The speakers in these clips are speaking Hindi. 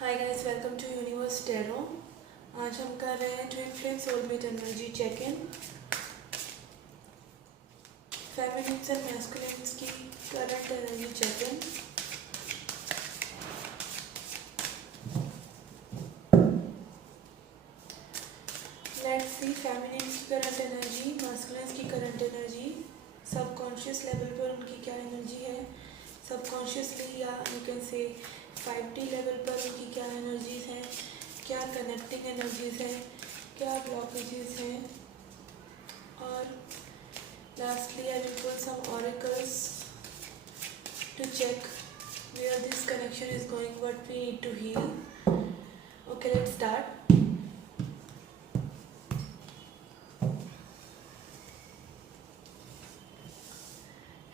Hi guys, welcome to universe tarot. आज हम कर रहे हैं twin flame soulmate energy check in. Feminines and masculines की current energy check in. Let's see feminines की करंट एनर्जी, मैस्कुलिन्स की करंट एनर्जी, सबकॉन्शियस लेवल पर उनकी क्या एनर्जी है, सबकॉन्शियसली या you can say 5D level पर उनकी क्या एनर्जीज हैं, क्या कनेक्टिंग एनर्जीज हैं, क्या ब्लॉकेजेस हैं, और lastly I will pull some oracles to check where this connection is going, what we need to heal. Okay, let's start.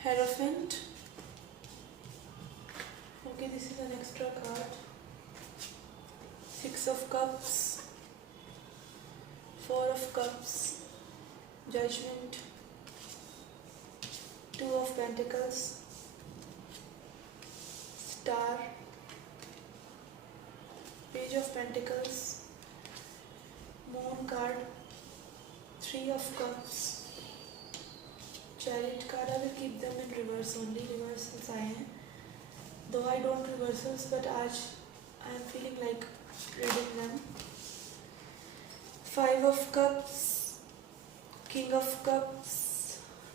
Hierophant. Okay, this is an extra card. 6 of Cups, 4 of Cups, Judgment, 2 of Pentacles, Star, Page of Pentacles, Moon card, 3 of Cups, Chariot card. I will keep them in reverse only. Reversals आए हैं, though I don't reversals, but आज I am feeling like reading them. 5 of Cups, King of Cups,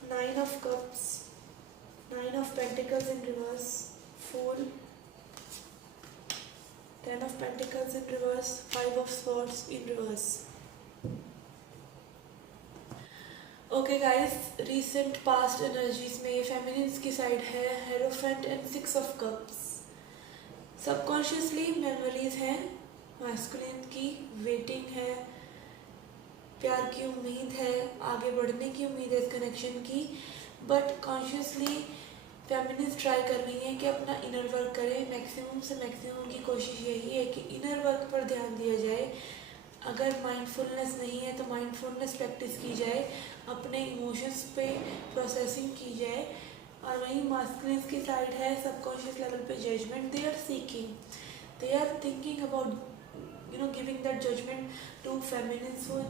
9 of Cups, 9 of Pentacles in reverse, Fool, 10 of Pentacles in reverse, 5 of Swords in reverse. Okay guys, recent past energies में फेमिनिन्स की साइड है hierophant and 6 of Cups. Subconsciously memories हैं, मैस्कुलिन की वेटिंग है, प्यार की उम्मीद है, आगे बढ़ने की उम्मीद है इस कनेक्शन की, बट कॉन्शियसली फेमिनिन्स ट्राई कर रही हैं कि अपना इनर वर्क करें. मैक्सिमम से मैक्सिमम की कोशिश यही है कि इनर वर्क पर ध्यान दिया जाए. अगर माइंडफुलनेस नहीं है तो माइंडफुलनेस प्रैक्टिस की जाए, अपने इमोशंस पे प्रोसेसिंग की जाए. और वहीं मास्कुलिन की साइड है सबकॉन्शियस लेवल पे judgement. They are seeking, they are thinking about giving that judgement to feminines. वो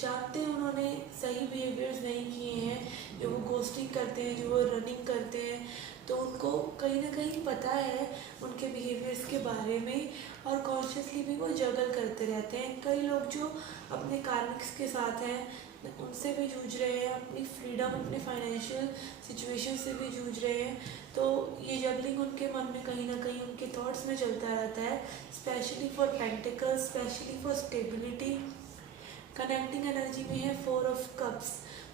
जानते हैं उन्होंने सही बिहेवियर्स नहीं किए हैं, जो वो गोस्टिंग करते हैं, जो वो रनिंग करते हैं, तो उनको कहीं ना कहीं पता है उनके बिहेवियर्स के बारे में, और कॉन्शियसली भी वो जगल करते रहते हैं. कई लोग जो अपने कार्मिक्स के साथ हैं उनसे भी जूझ रहे हैं, अपनी फ्रीडम, अपने फाइनेंशियल सिचुएशन से भी जूझ रहे हैं. तो ये जगलिंग उनके मन में कहीं ना कहीं उनके थॉट्स में चलता रहता है. Specially for pentacles, specially for stability. Connecting energy में है 4 of Cups.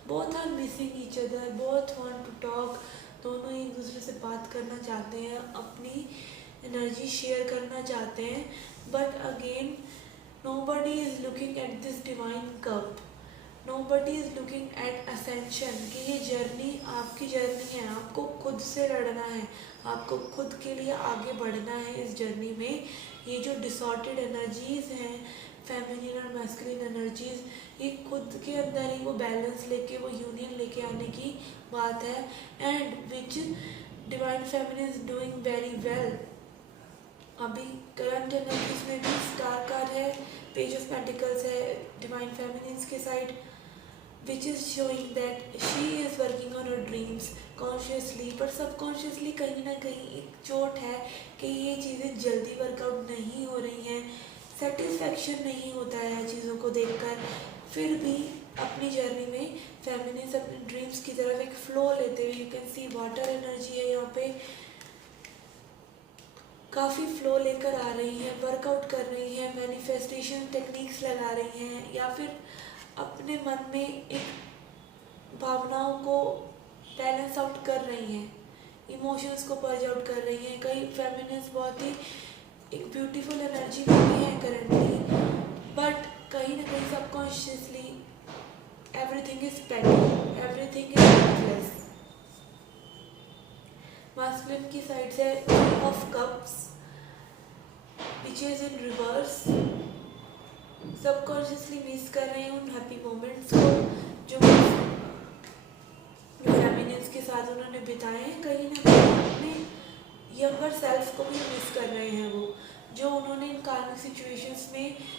Both are missing each other, both want to talk. दोनों एक दूसरे से बात करना चाहते हैं, अपनी एनर्जी शेयर करना चाहते हैं, but again nobody is looking at this divine cup. Nobody is looking at ascension. कि ये जर्नी आपकी जर्नी है, आपको खुद से लड़ना है, आपको खुद के लिए आगे बढ़ना है इस जर्नी में. ये जो डिसऑर्डेड एनर्जीज हैं, फेमिनिन और मैस्कुलिन एनर्जीज, ये खुद के अंदर ही वो बैलेंस लेके, वो यूनियन लेके आने की बात है. And which divine feminine is doing very well. अभी करंट एनर्जीज में भी स्टार कार्ड है, पेज ऑफ पेंटिकल्स है डिवाइन फेमिनिन्स के side, which is showing that she is working on her dreams consciously. पर सबकॉन्शियसली कहीं ना कहीं एक चोट है कि ये चीज़ें जल्दी वर्कआउट नहीं हो रही हैं, सेटिस्फैक्शन नहीं होता है चीज़ों को देखकर. फिर भी अपनी जर्नी में फेमिनिन्स अपने ड्रीम्स की तरफ एक फ्लो लेते हुए, you can see water energy है यहाँ पे, काफ़ी फ्लो लेकर आ रही हैं, वर्कआउट कर रही हैं, मैनिफेस्टेशन टेक्निक्स लगा रही हैं, या फिर अपने मन में एक भावनाओं को बैलेंस आउट कर रही हैं, इमोशंस को पर्ज आउट कर रही हैं. कई फेमिनिन्स बहुत ही एक ब्यूटीफुल एनर्जी में भी है करंटली, बट कहीं ना कहीं सबकॉन्शियसली एवरीथिंग इज पेटी, एवरीथिंग इज वर्थलेस. मैस्कुलिन की साइड से 3 of Cups, which is in reverse. Subconsciously miss कर रहे हैं उन हैप्पी मोमेंट्स को जो फेमिनिन्स के साथ उन्होंने बिताए हैं. कहीं ना कहीं अपने यंगर सेल्फ को भी मिस कर रहे हैं, वो जो उन्होंने में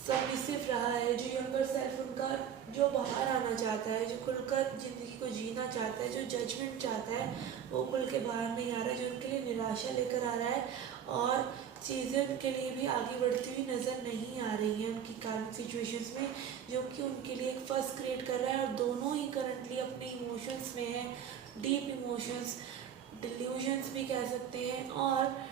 सबमिसिव रहा है, जो यंगर सेल्फ उनका जो बाहर आना चाहता है, जो खुलकर ज़िंदगी को जीना चाहता है, जो जजमेंट चाहता है, वो खुल के बाहर नहीं आ रहा है, जो उनके लिए निराशा लेकर आ रहा है और चीज़ें उनके लिए भी आगे बढ़ती हुई नज़र नहीं आ रही हैं उनकी करंट सिचुएशंस में, जो कि उनके लिए एक फर्स्ट क्रिएट कर रहा है। और दोनों ही करंटली अपने इमोशंस में हैं, डीप इमोशंस, डिल्यूजन्स भी कह सकते हैं। और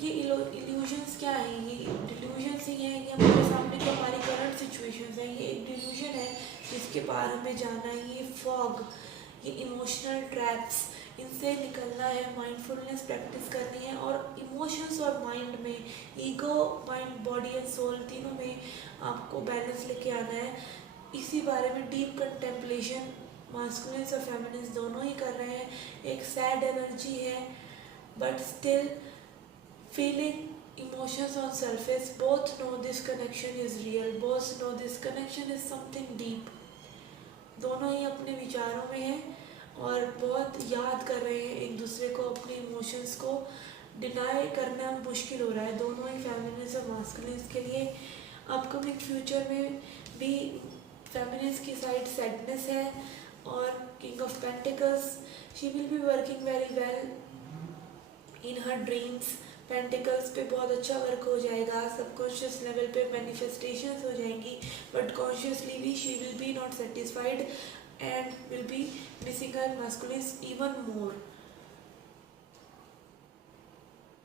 ये इल्यूजन्स क्या है? ये डिल्यूजन्स ही हैं कि हमारे सामने जो हमारी करंट सिचुएशंस हैं, ये एक डिल्यूजन है जिसके पार हमें जाना है। ये फॉग, ये इमोशनल ट्रैप्स, इनसे निकलना है, माइंडफुलनेस प्रैक्टिस करनी है। और इमोशंस और माइंड में, ego, mind, body and soul तीनों में आपको बैलेंस लेके आना है। इसी बारे में डीप कंटेम्पलेशन मास्कुलिन्स और फेमिनिन्स दोनों ही कर रहे हैं। एक सैड एनर्जी है, but still feeling emotions on surface. Both know this connection is real, both know this connection is something deep. दोनों ही अपने विचारों में हैं और बहुत याद कर रहे हैं एक दूसरे को। अपने इमोशंस को डिनाई करना मुश्किल हो रहा है दोनों ही फेमिनिन्स और मास्कुलिन्स के लिए। अपकमिंग फ्यूचर में भी फेमिनिन्स की साइड सैडनेस है और king of pentacles, she will be working very well in her dreams. Pentacles पे बहुत अच्छा वर्क हो जाएगा, सबकॉन्शियस लेवल पे मैनिफेस्टेशंस हो जाएंगी, बट कॉन्शियसली भी she will be not satisfied and will be missing her masculines even more.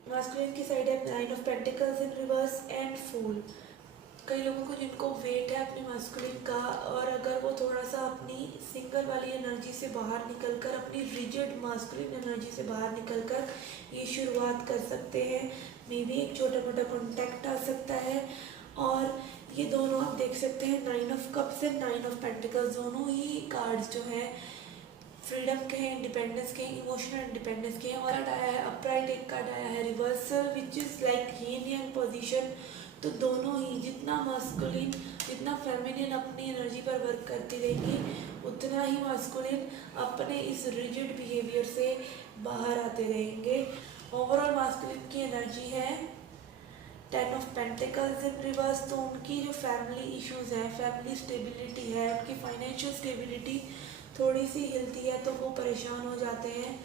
Masculine की साइड है nine of pentacles in reverse and fool. कई लोगों को जिनको वेट है अपने मास्कुलिन का, और अगर वो थोड़ा सा अपनी सिंगल वाली एनर्जी से बाहर निकलकर, अपनी रिजिड मास्कुलिन एनर्जी से बाहर निकलकर ये शुरुआत कर सकते हैं। मे भी एक छोटा मोटा कॉन्टैक्ट आ सकता है। और ये दोनों आप देख सकते हैं, nine of cups and nine of pentacles, दोनों ही कार्ड्स जो हैं फ्रीडम के हैं, इंडिपेंडेंस के हैं, इमोशनल इंडिपेंडेंस के हैं। और कार्ड आया है अपराइट, एक कार्ड आया है reversal which is like yin Yang position. तो दोनों ही, जितना मास्कुलिन, जितना फेमिनिन अपनी एनर्जी पर वर्क करती रहेंगी, उतना ही मास्कुलिन अपने इस रिजिड बिहेवियर से बाहर आते रहेंगे। ओवरऑल मास्कुलिन की एनर्जी है ten of pentacles in reverse. तो उनकी जो फैमिली इश्यूज हैं, फैमिली स्टेबिलिटी है, उनकी फाइनेंशियल स्टेबिलिटी थोड़ी सी हिलती है तो वो परेशान हो जाते हैं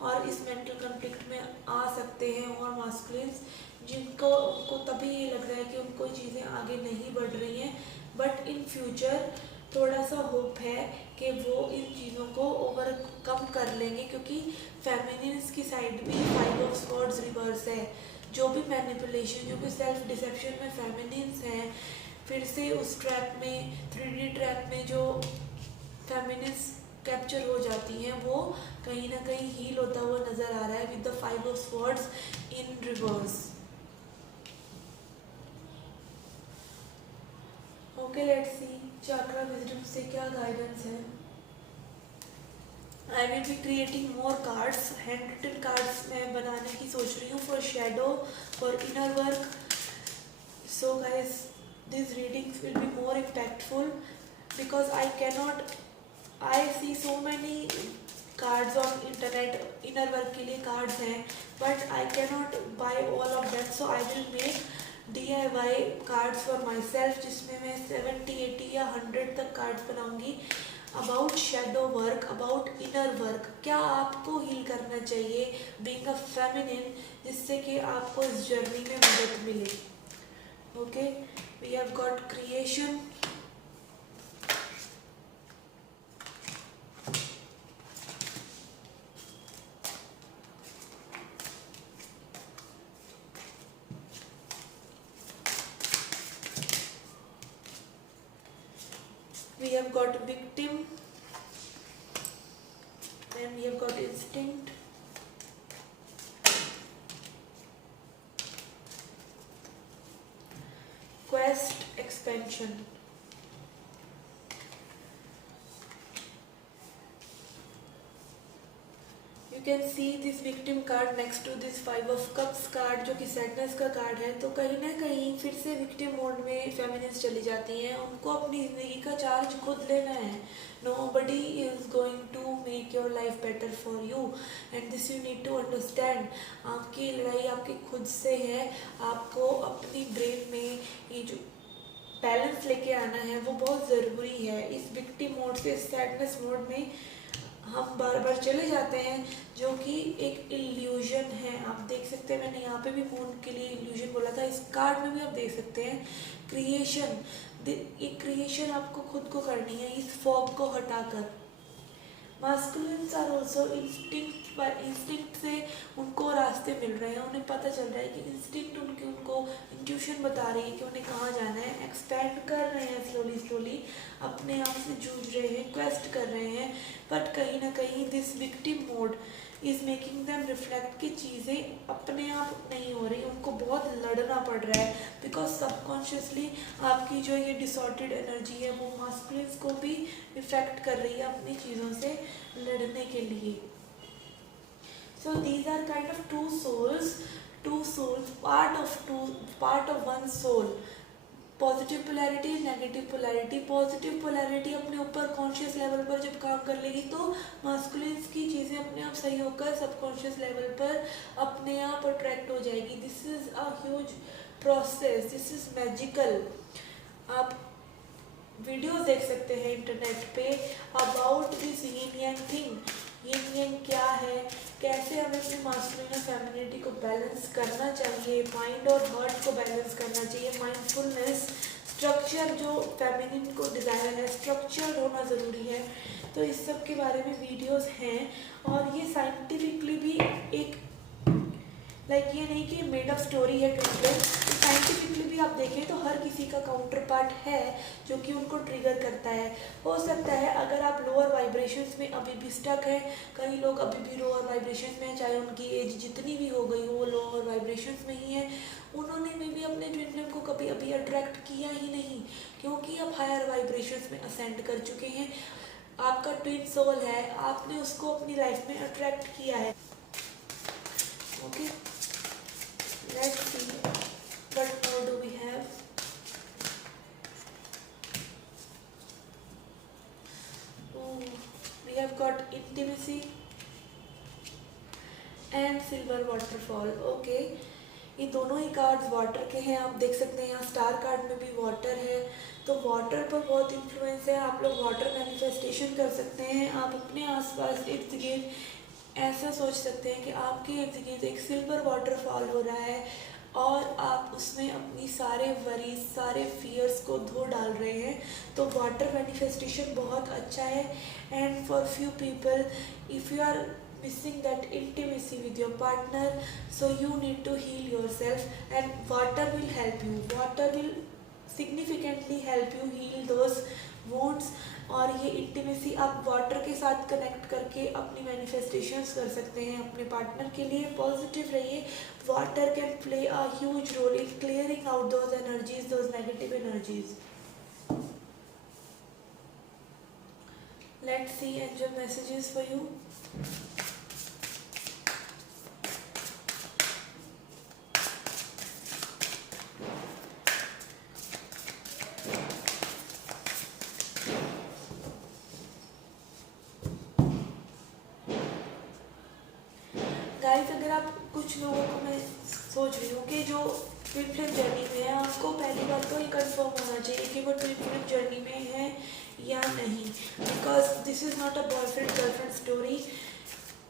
और इस मेंटल कॉन्फ्लिक्ट में आ सकते हैं। और मास्कुलिन्स जिनको, उनको तभी ये लग रहा है कि उनको चीज़ें आगे नहीं बढ़ रही हैं, बट इन फ्यूचर थोड़ा सा होप है कि वो इन चीज़ों को ओवरकम कर लेंगे, क्योंकि फेमिनिन्स की साइड भी फाइव ऑफ स्वॉर्ड्स रिवर्स है। जो भी मैनिपुलेशन, जो भी सेल्फ डिसेप्शन में फेमिनिन्स हैं, फिर से उस ट्रैप में, 3D ट्रैप में जो फेमिनिन्स कैप्चर हो जाती हैं, वो कहीं ना कहीं हील होता हुआ नज़र आ रहा है with the five of swords in reverse. Okay, let's see chakra wisdom से क्या गाइडेंस है। I will be creating more cards, hand written cards मैं बनाने की सोच रही हूँ for shadow, for inner work. So guys, this readings will be more impactful because I cannot, I see so many cards on internet, inner work के लिए cards हैं, but I cannot buy all of them, so I will make DIY cards for myself, जिसमें मैं 70, 80 या 100 तक cards बनाऊंगी about shadow work, about inner work। क्या आपको हील करना चाहिए being a feminine, जिससे कि आपको इस जर्नी में मदद मिले। Okay, we have got creation, we have got victim, and we have got instinct, quest, expansion। You can see this victim card next to this 5 of Cups card, जो कि सैडनेस का कार्ड है। तो कहीं ना कहीं फिर से विक्टिम मोड में फेमिनिस्ट चली जाती हैं। उनको अपनी ज़िंदगी का चार्ज खुद लेना है। Nobody is going to make your life better for you and this you need to understand। आपकी लड़ाई आपके खुद से है। आपको अपनी ब्रेन में ये जो बैलेंस लेके आना है वो बहुत ज़रूरी है। इस विक्टिम मोड से सैडनेस मोड में हम बार बार चले जाते हैं, जो कि एक इल्यूजन है। आप देख सकते हैं, मैंने यहाँ पे भी मून के लिए इल्यूजन बोला था, इस कार्ड में भी आप देख सकते हैं क्रिएशन। ये क्रिएशन आपको खुद को करनी है इस फॉग को हटाकर। मास्कुलिन्स आर ऑल्सो इंस्टिंक्ट से उनको रास्ते मिल रहे हैं। उन्हें पता चल रहा है कि इंस्टिंक्ट उनको इंट्यूशन बता रही है कि उन्हें कहाँ जाना है। एक्सपैंड कर रहे हैं स्लोली अपने आप से जूझ रहे हैं, क्वेस्ट कर रहे हैं। बट कहीं ना कहीं this victim mode is making them reflect कि चीज़ें अपने आप नहीं हो रही, उनको बहुत लड़ना पड़ रहा है। बिकॉज सबकॉन्शियसली आपकी जो ये डिसऑर्डर्ड एनर्जी है वो मास्कुलिन्स को भी इफेक्ट कर रही है अपनी चीज़ों से लड़ने के लिए। So these are kind of two souls, part of one soul। Positive polarity, negative polarity. Positive polarity अपने ऊपर कॉन्शियस लेवल पर जब काम कर लेगी तो मास्कुलिन्स की चीज़ें अपने आप सही होकर सबकॉन्शियस लेवल पर अपने आप अट्रैक्ट हो जाएगी। This is a huge process, this is magical. आप वीडियोस देख सकते हैं इंटरनेट पे about this yin yang thing. Yin yang क्या है, कैसे हमें अपनी मास्कुलिन और फेमिनिटी को बैलेंस करना चाहिए, माइंड और हार्ट को बैलेंस करना चाहिए, माइंडफुलनेस, स्ट्रक्चर जो फेमिनिन को डिज़ायर है, स्ट्रक्चर होना ज़रूरी है। तो इस सब के बारे में वीडियोस हैं और ये साइंटिफिकली भी एक ये नहीं कि मेड अप स्टोरी है ट्विटर। साइंटिफिकली भी आप देखें तो हर किसी का काउंटर पार्ट है जो कि उनको ट्रिगर करता है। हो सकता है अगर आप लोअर वाइब्रेशंस में अभी भी स्टक हैं, कई लोग अभी भी लोअर वाइब्रेशंस में हैं, चाहे उनकी एज जितनी भी हो गई हो वो लोअर वाइब्रेशंस में ही है। उन्होंने में भी अपने ट्विन फ्लेम को कभी अभी अट्रैक्ट किया ही नहीं, क्योंकि आप हायर वाइब्रेशंस में असेंड कर चुके हैं। आपका ट्विन सोल है, आपने उसको अपनी लाइफ में अट्रैक्ट किया है। Okay, let's see what more do we have। We have got intimacy and silver waterfall। Okay, ये दोनों ही कार्ड्स वाटर के हैं। आप देख सकते हैं यहाँ स्टार कार्ड में भी वाटर है, तो वाटर पर बहुत इन्फ्लुएंस है। आप लोग वाटर मैनिफेस्टेशन कर सकते हैं। आप अपने आसपास इर्द गिर्द ऐसा सोच सकते हैं कि आपके इर्द गिर्द एक सिल्वर वाटरफॉल हो रहा है और आप उसमें अपनी सारे वरीज, सारे फियर्स को धो डाल रहे हैं। तो वाटर मैनिफेस्टेशन बहुत अच्छा है। And for few people, if you are missing that intimacy with your partner, so you need to heal yourself and water will help you। water will significantly help you heal those wounds। और ये इंटीमेसी आप वाटर के साथ कनेक्ट करके अपनी मैनिफेस्टेशंस कर सकते हैं अपने पार्टनर के लिए। पॉजिटिव रहिए। Water can play a huge role in clearing out those energies, those negative energies. Let's see angel messages for you. Guys, अगर आप कुछ लोगों को, मैं सोच रही हूँ कि जो ट्विन फ्लेम जर्नी में है, आपको पहली बार तो ये कंफर्म होना चाहिए कि वो ट्विन फ्लेम जर्नी में है या नहीं। Because this is not a boyfriend girlfriend story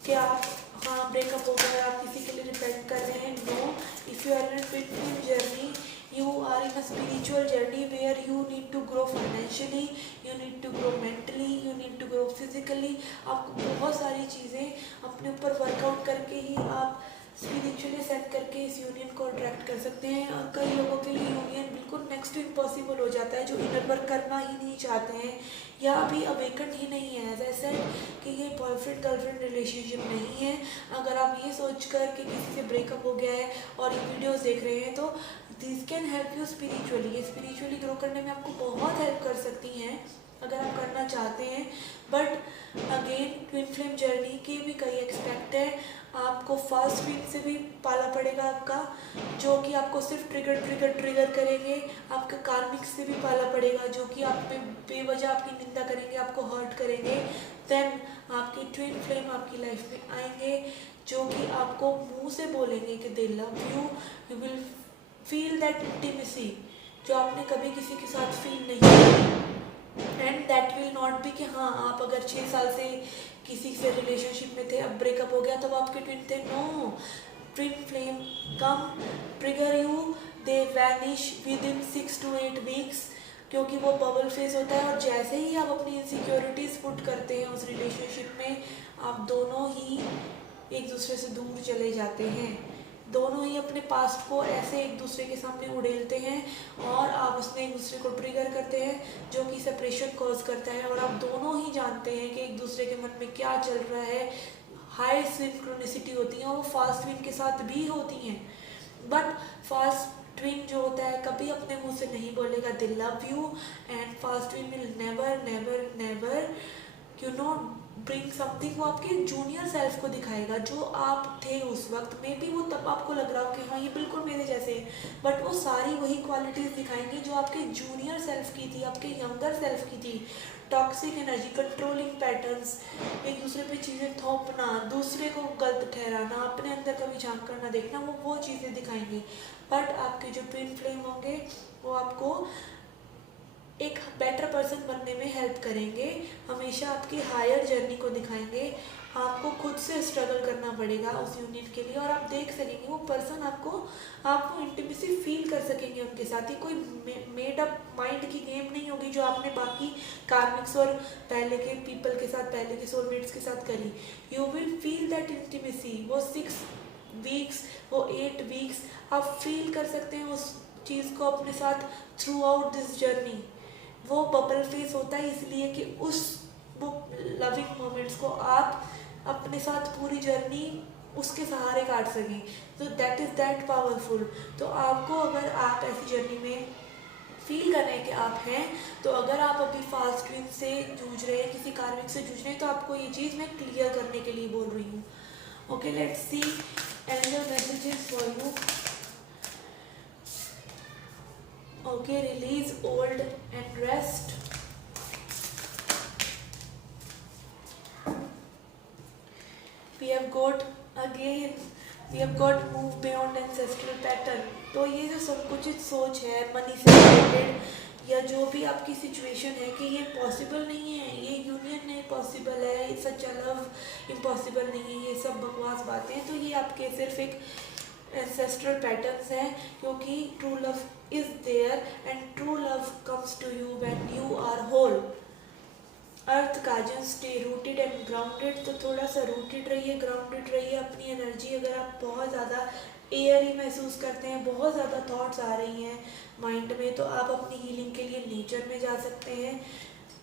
कि आप हाँ ब्रेकअप हो गया, आप किसी के लिए डिपेंड कर रहे हैं। No, if you are in twin flame journey, you are in a spiritual journey where you need to grow financially, you need to grow mentally, you need to grow physically। आपको बहुत सारी चीज़ें अपने ऊपर वर्कआउट करके ही आप स्पिरिचुअली सेट करके इस यूनियन को अट्रैक्ट कर सकते हैं। और कई लोगों के लिए यूनियन बिल्कुल नेक्स्ट टू इम्पॉसिबल हो जाता है, जो इनर वर्क करना ही नहीं चाहते हैं या अभी अवेकन ही नहीं है। एज आई सेड कि ये बॉयफ्रेंड गर्लफ्रेंड रिलेशनशिप नहीं है। अगर आप ये सोच कर कि किसी से ब्रेकअप हो गया है और ये वीडियोस देख रहे हैं, तो this can help you spiritually. ये स्पिरिचुअली ग्रो करने में आपको बहुत हेल्प कर सकती हैं अगर आप करना चाहते हैं। But again twin flame journey के भी कई एक्सपेक्ट है। आपको फास्ट ट्विन से भी पाला पड़ेगा आपका, जो कि आपको सिर्फ ट्रिगर करेंगे। आपके कार्मिक से भी पाला पड़ेगा, जो कि आप पे बेवजह आपकी निंदा करेंगे, आपको हर्ट करेंगे। देन आपकी ट्विन फ्लेम आपकी लाइफ में आएंगे, जो कि आपको मुंह से बोलेंगे कि दे love you. You will feel that intimacy जो आपने कभी किसी के साथ फील नहीं की। And that will not be कि हाँ आप अगर 6 साल से किसी से रिलेशनशिप में थे, अब ब्रेकअप हो गया, तब आपके ट्विन थे। No, twin flame come trigger you, they vanish within 6 to 8 weeks, क्योंकि वो बबल फेस होता है। और जैसे ही आप अपनी इनसिक्योरिटीज पुट करते हैं उस रिलेशनशिप में, आप दोनों ही एक दूसरे से दूर चले जाते हैं। दोनों ही अपने पास्ट को ऐसे एक दूसरे के सामने उड़ेलते हैं और आप उसमें एक दूसरे को ट्रिगर करते हैं, जो कि सेपरेशन कॉज करता है। और आप दोनों ही जानते हैं कि एक दूसरे के मन में क्या चल रहा है। हाई सिंक्रोनिसिटी होती है और वो फास्ट ट्विन के साथ भी होती हैं। बट फास्ट ट्विन जो होता है कभी अपने मुंह से नहीं बोलेगा दे love you, and fast twin will never never never you know bring something. वो आपके जूनियर सेल्फ को दिखाएगा जो आप थे उस वक्त। मे बी वो तब आपको लग रहा हो कि हाँ ये बिल्कुल मेरे जैसे है, बट वो सारी वही क्वालिटीज़ दिखाएंगे जो आपके जूनियर सेल्फ की थी, आपके यंगर सेल्फ की थी। टॉक्सिक एनर्जी, कंट्रोलिंग पैटर्न्स, एक दूसरे पे चीज़ें थोपना, दूसरे को गलत ठहराना, अपने अंदर कभी झांक कर ना देखना, वो चीज़ें दिखाएंगे। बट आपके जो ट्विन फ्लेम होंगे वो आपको एक बेटर पर्सन बनने में हेल्प करेंगे, हमेशा आपकी हायर जर्नी को दिखाएंगे। आपको खुद से स्ट्रगल करना पड़ेगा उस यूनिट के लिए, और आप देख सकेंगे वो पर्सन आपको इंटीमेसी फील कर सकेंगे उनके साथ। ही कोई मेड अप माइंड की गेम नहीं होगी जो आपने बाकी कार्मिक्स और पहले के पीपल के साथ, पहले के सोलमेट्स के साथ करी। You will feel that intimacy. वो 6 weeks, वो 8 weeks आप फील कर सकते हैं उस चीज़ को अपने साथ थ्रू आउट दिस जर्नी। वो बबल फेस होता है इसलिए कि वो लविंग मोमेंट्स को आप अपने साथ पूरी जर्नी उसके सहारे काट सकें। तो दैट इज़ दैट पावरफुल। तो आपको अगर आप ऐसी जर्नी में फील कर रहे हैं कि आप हैं, तो अगर आप अभी फास्ट ट्विन से जूझ रहे हैं, किसी कार्मिक से जूझ रहे हैं, तो आपको ये चीज़ मैं क्लियर करने के लिए बोल रही हूँ। Okay, let's see angel messages for you. Okay, release old and rest. We have got move beyond ancestral pattern. तो ये जो संकुचित सोच है मनी से रिलेटेड, या जो भी आपकी सिचुएशन है कि ये पॉसिबल नहीं है, ये यूनियन नहीं पॉसिबल है, सच्चा लव इम्पॉसिबल नहीं है, ये सब बकवास बातें हैं। तो ये आपके सिर्फ एक एंसेस्ट्रल पैटर्न्स हैं, क्योंकि true love is there and true love comes to you when you are whole. Earth guardian stay rooted and grounded. तो थोड़ा सा रूटेड रहिए, ग्राउंडेड रहिए। अपनी एनर्जी, अगर आप बहुत ज़्यादा एयरी महसूस करते हैं, बहुत ज़्यादा थॉट्स आ रही हैं माइंड में, तो आप अपनी हीलिंग के लिए नेचर में जा सकते हैं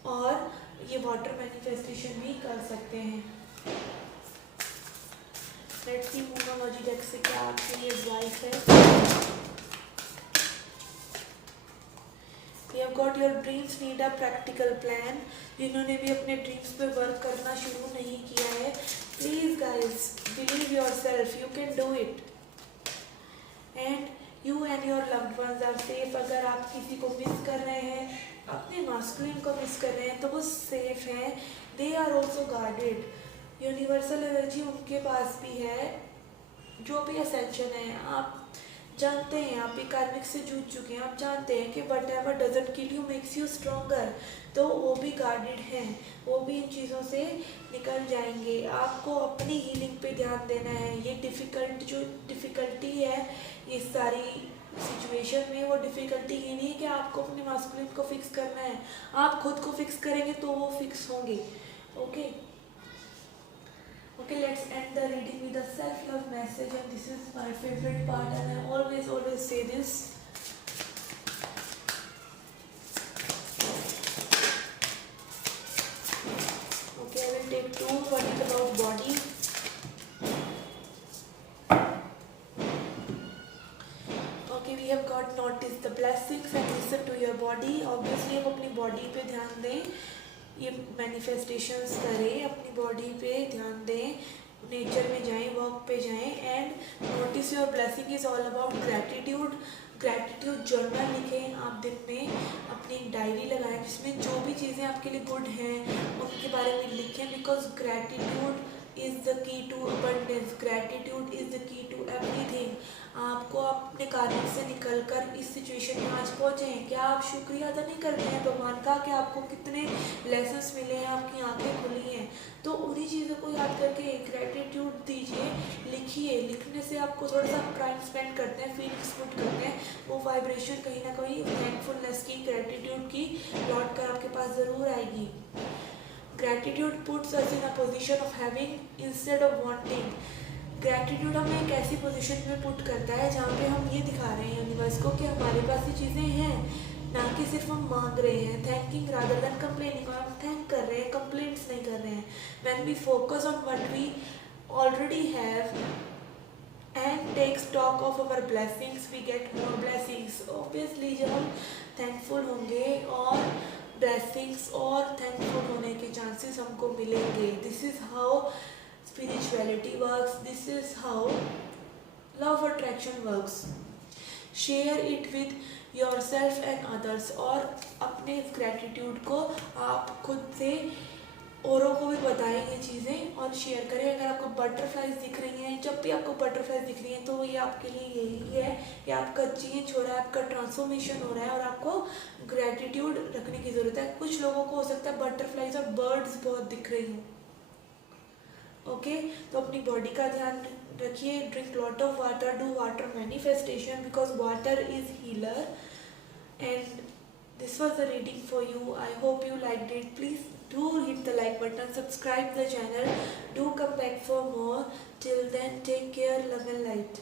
और ये वाटर मैनिफेस्टेशन भी कर सकते हैं। लेट्स सी मूनोलॉजी डेक से क्या आपके लिए एडवाइस है। You have got your dreams need a practical plan. जिन्होंने भी अपने ड्रीम्स पे वर्क करना शुरू नहीं किया है, please guys believe yourself, you can do it and you and your loved ones are safe. अगर आप किसी को मिस कर रहे हैं, अपने मास्कुलिन को मिस कर रहे हैं, तो वो सेफ हैं। They are also guarded. Universal energy उनके पास भी है। जो भी असेंशन है, आप जानते हैं, आप भी कार्मिक से जूझ चुके हैं, आप जानते हैं कि what ever doesn't kill you makes you stronger. तो वो भी गार्डेड हैं, वो भी इन चीज़ों से निकल जाएंगे। आपको अपनी हीलिंग पे ध्यान देना है। ये डिफ़िकल्टी है इस सारी सिचुएशन में, वो डिफ़िकल्टी ये नहीं है कि आपको अपने मास्कुलिन को फिक्स करना है। आप खुद को फिक्स करेंगे तो वो फिक्स होंगे। Okay, let's end the reading with a self-love message, and this is my favorite part, and I always say this. Okay, I will take 2. One is about body. Okay, we have got notice the blessings and listen to your body. Obviously, आप अपनी body पे ध्यान दें ये मैनिफेस्टेशंस करें, अपनी बॉडी पे ध्यान दें, नेचर में जाएं, वॉक पे जाएं and notice your blessing is all about gratitude. Gratitude journal लिखें, आप दिन में अपनी एक डायरी लगाएं जिसमें जो भी चीज़ें आपके लिए गुड हैं उनके बारे में लिखें, because gratitude is the key to abundance, gratitude is the key to everything. आपको अपने कार्य से निकलकर इस सिचुएशन में आज पहुँचे हैं, क्या आप शुक्रिया अदा नहीं करते हैं भगवान का कि आपको कितने लेसन्स मिले हैं, आपकी आंखें खुली हैं? तो उन्हीं चीज़ों को याद करके ग्रैटिट्यूड दीजिए, लिखिए। लिखने से आपको थोड़ा सा टाइम स्पेंड करते हैं, फीलिंग्स पुट करते हैं, वो वाइब्रेशन कहीं ना कहीं थैंकफुलनेस की, ग्रैटिट्यूड की लौट कर आपके पास ज़रूर आएगी। Gratitude puts us in a position of having instead of wanting. Gratitude हमें एक ऐसी पोजीशन में पुट करता है जहाँ पे हम ये दिखा रहे हैं यूनिवर्स को कि हमारे पास ये चीज़ें हैं, ना कि सिर्फ हम मांग रहे हैं। थैंकिंग रादर देन कंप्लेनिंग, और हम थैंक कर रहे हैं, कंप्लेंट्स नहीं कर रहे हैं। When we focus on what we already have and take stock of our blessings, we get more blessings. Obviously जब हम थैंकफुल होंगे और ब्लेसिंग्स और थैंकफुल होने के चांसेस हमको मिलेंगे। This is how spirituality works, this is how law of attraction works. Share it with yourself and others, और अपने इस ग्रैटिट्यूड को आप खुद से औरों को भी बताएं ये चीज़ें और शेयर करें। अगर आपको बटरफ्लाइज दिख रही हैं, जब भी आपको बटरफ्लाइज दिख रही हैं तो ये आपके लिए यही है कि आपका चेंज हो रहा है, आपका ट्रांसफॉर्मेशन हो रहा है और आपको ग्रैटिट्यूड रखने की ज़रूरत है। कुछ लोगों को हो सकता है बटरफ्लाइज और बर्ड्स बहुत दिख रही हों, ओके तो अपनी बॉडी का ध्यान रखिए। Drink lot of water, do water manifestation because water is healer. And this was the reading for you. I hope you liked it. Please do hit the like button, subscribe the channel, do come back for more. Till then, take care, love and light.